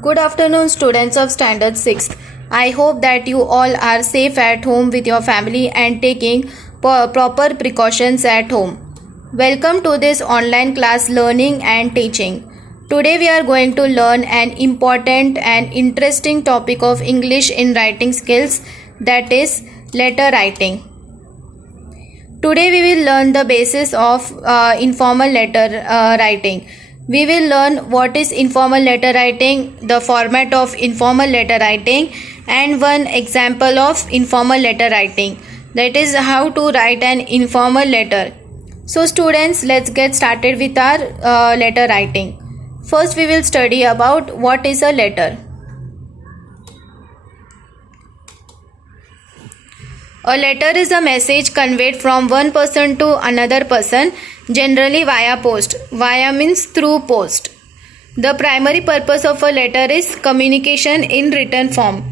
Good afternoon, students of Standard 6th. I hope that you all are safe at home with your family and taking proper precautions at home. Welcome to this online class learning and teaching. Today we are going to learn an important and interesting topic of English in writing skills, that is letter writing. Today we will learn the basis of informal letter writing. We will learn what is informal letter writing, the format of informal letter writing, and one example of informal letter writing, that is how to write an informal letter. So students, let's get started with our letter writing. First we will study about what is a letter. A letter is a message conveyed from one person to another person, generally via post. Via means through post. The primary purpose of a letter is communication in written form.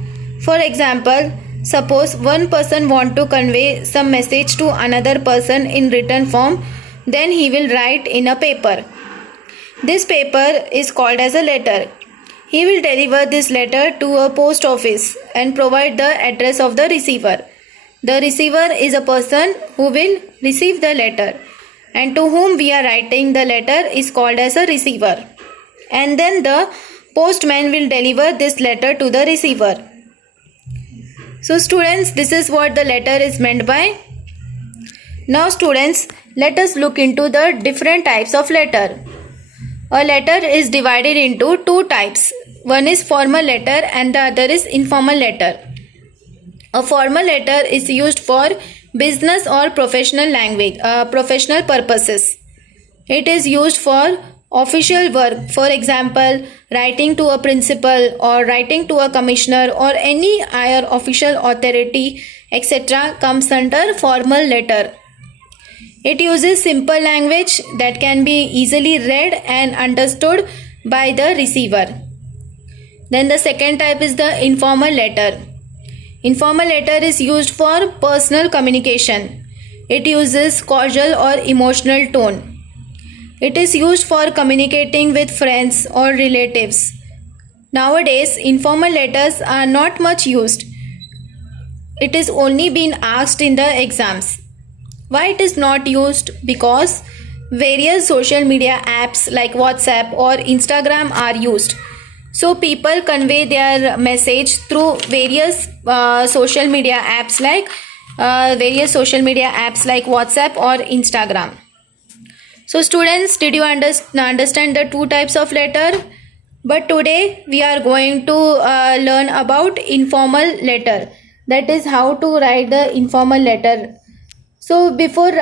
For example, suppose one person wants to convey some message to another person in written form, then he will write in a paper. This paper is called as a letter. He will deliver this letter to a post office and provide the address of the receiver. The receiver is a person who will receive the letter, and to whom we are writing the letter is called as a receiver. And then the postman will deliver this letter to the receiver. So students, this is what the letter is meant by. Now students, let us look into the different types of letter. A letter is divided into two types. One is formal letter and the other is informal letter. A formal letter is used for business or professional professional purposes. It is used for official work, for example, writing to a principal or writing to a commissioner or any higher official authority, etc. comes under formal letter. It uses simple language that can be easily read and understood by the receiver. Then the second type is the informal letter. Informal letter is used for personal communication. It uses cordial or emotional tone. It is used for communicating with friends or relatives. Nowadays, informal letters are not much used. It is only been asked in the exams. Why it is not used? Because various social media apps like WhatsApp or Instagram are used. So people convey their message through various social media apps like WhatsApp or Instagram. So students, did you understand the two types of letter? But today we are going to learn about informal letter. That is how to write the informal letter. So before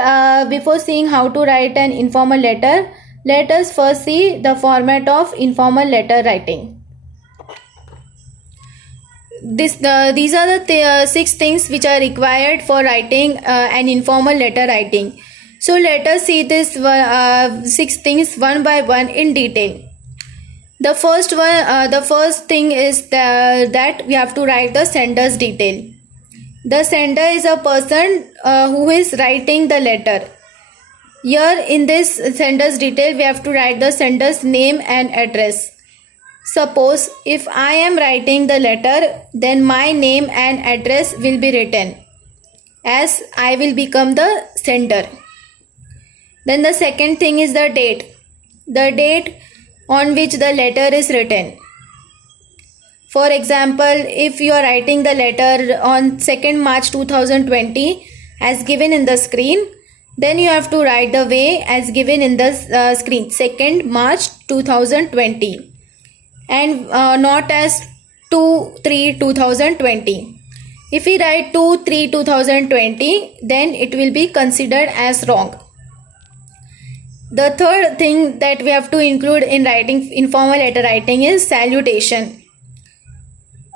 seeing how to write an informal letter, let us first see the format of informal letter writing. These are the 6 things which are required for writing an informal letter writing. So let us see this 6 things one by one in detail. The first thing is that we have to write the sender's detail. The sender is a person who is writing the letter. Here in this sender's detail, we have to write the sender's name and address. Suppose if I am writing the letter, then my name and address will be written, as I will become the sender. Then the second thing is the date. The date on which the letter is written. For example, if you are writing the letter on 2nd March 2020 as given in the screen, then you have to write the way as given in the screen, 2nd March 2020. And not as 2/3/2020. If we write 2/3/2020, then it will be considered as wrong. The third thing that we have to include in writing informal letter writing is salutation.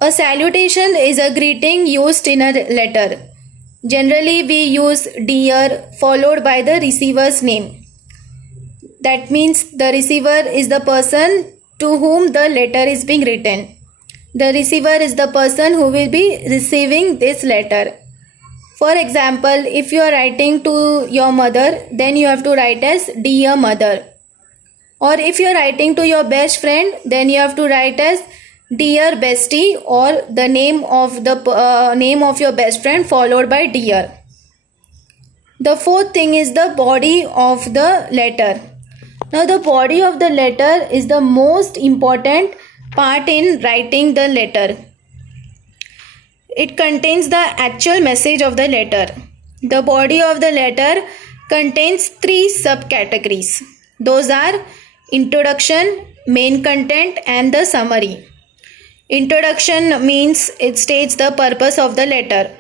A salutation is a greeting used in a letter. Generally, we use dear followed by the receiver's name. That means the receiver is the person to whom the letter is being written. The receiver is the person who will be receiving this letter. For example, if you are writing to your mother, then you have to write as dear mother. Or if you are writing to your best friend, then you have to write as dear bestie, or the name of your best friend followed by dear. The fourth thing is the body of the letter. Now the body of the letter is the most important part in writing the letter. It contains the actual message of the letter. The body of the letter contains three subcategories. Those are introduction, main content, and the summary. Introduction means it states the purpose of the letter.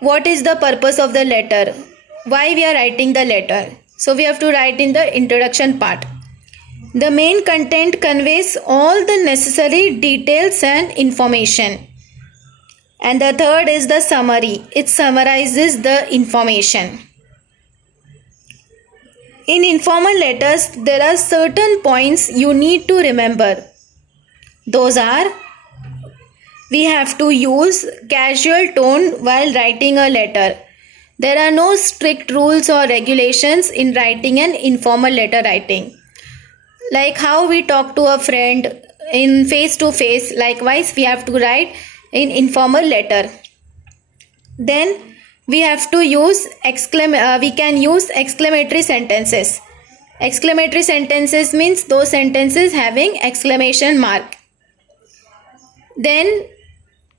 What is the purpose of the letter? Why we are writing the letter? So we have to write in the introduction part. The main content conveys all the necessary details and information. And the third is the summary. It summarizes the information. In informal letters, there are certain points you need to remember. Those are, we have to use casual tone while writing a letter. There are no strict rules or regulations in writing an informal letter writing. Like how we talk to a friend in face to face, likewise we have to write in informal letter. Then we have to use we can use exclamatory sentences. Exclamatory sentences means those sentences having exclamation mark. Then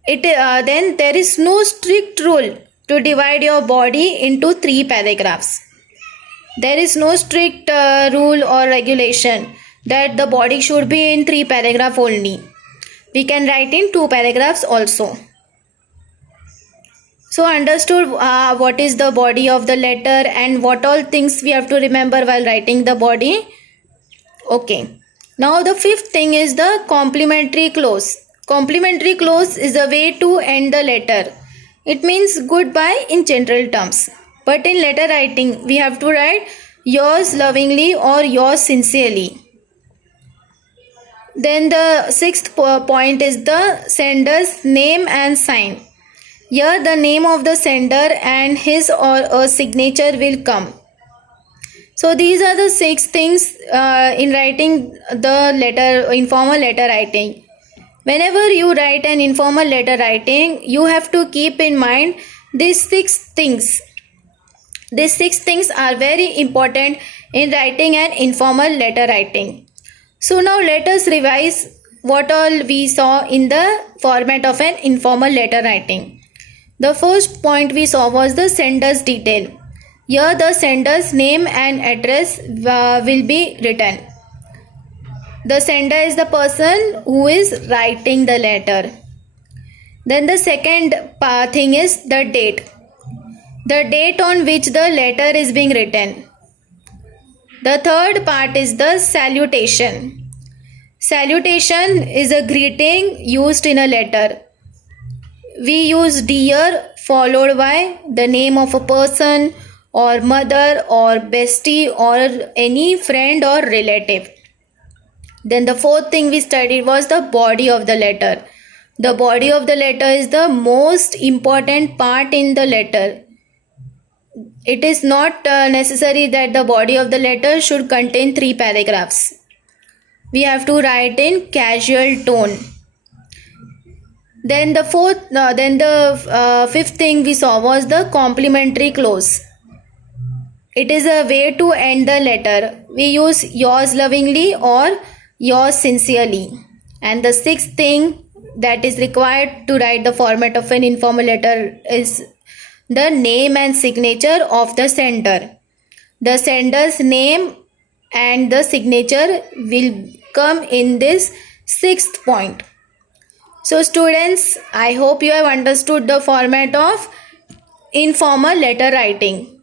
there is no strict rule to divide your body into 3 paragraphs. There is no strict rule or regulation that the body should be in 3 paragraphs only. We can write in 2 paragraphs also. So understood what is the body of the letter and what all things we have to remember while writing the body. Okay. Now the fifth thing is the complimentary clause. Complimentary clause is a way to end the letter. It means goodbye in general terms. But in letter writing, we have to write yours lovingly or yours sincerely. Then the sixth point is the sender's name and sign. Here the name of the sender and his or her signature will come. So these are the 6 things in writing the letter, informal letter writing. Whenever you write an informal letter writing, you have to keep in mind these 6 things. These 6 things are very important in writing an informal letter writing. So now let us revise what all we saw in the format of an informal letter writing. The first point we saw was the sender's detail. Here the sender's name and address will be written. The sender is the person who is writing the letter. Then the second thing is the date. The date on which the letter is being written. The third part is the salutation. Salutation is a greeting used in a letter. We use dear followed by the name of a person or mother or bestie or any friend or relative. Then the fourth thing we studied was the body of the letter. The body of the letter is the most important part in the letter. It is not necessary that the body of the letter should contain 3 paragraphs. We have to write in casual tone. Then the fifth thing we saw was the complimentary clause. It is a way to end the letter. We use yours lovingly or yours sincerely. And the sixth thing that is required to write the format of an informal letter is the name and signature of the sender. The sender's name and the signature will come in this 6th point. So students, I hope you have understood the format of informal letter writing.